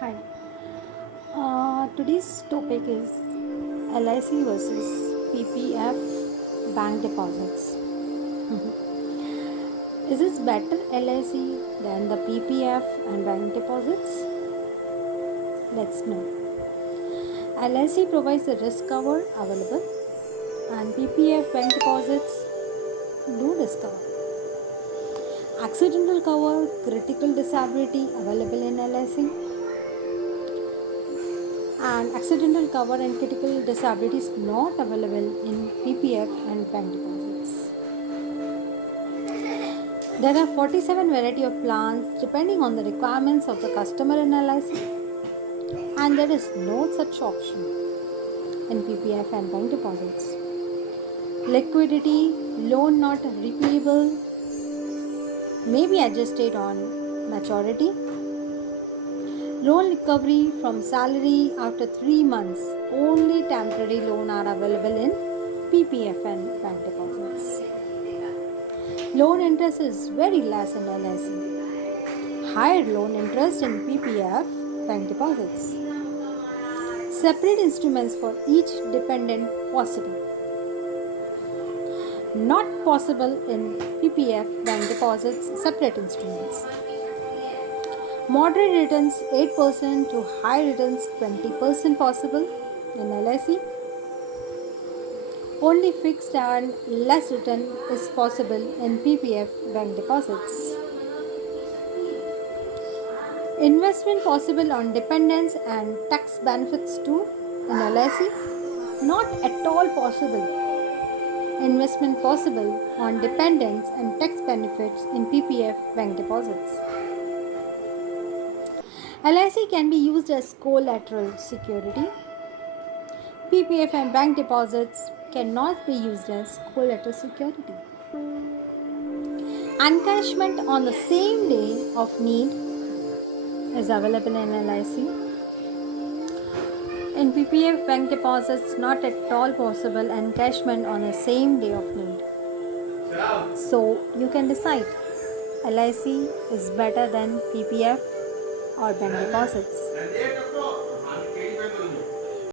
Hi. Today's topic is LIC versus PPF bank deposits. Is it better LIC than the PPF and bank deposits? Let's know. LIC provides the risk cover available, and PPF bank deposits no risk cover. Accidental cover, critical disability available in LIC, and accidental cover and critical disability is not available in PPF and bank deposits. There are 47 variety of plans depending on the requirements of the customer in LIC, and there is no such option in PPF and bank deposits. Liquidity, loan not repayable, may be adjusted on maturity. Loan recovery from salary after 3 months. Only temporary loan are available in PPF and bank deposits. Loan interest is very less in LIC. Higher loan interest in PPF bank deposits. Separate instruments for each dependent possible. Not possible in PPF bank deposits, separate instruments. Moderate returns 8% to high returns 20% possible in LIC. Only fixed and less return is possible in PPF bank deposits. Investment possible on dependents and tax benefits too in LIC. Not at all possible. Investment possible on dependents and tax benefits in PPF bank deposits. LIC can be used as collateral security. PPF and bank deposits cannot be used as collateral security. Encashment on the same day of need is available in LIC. In PPF bank deposits, not at all possible encashment on the same day of need. So you can decide LIC is better than PPF or bank deposits.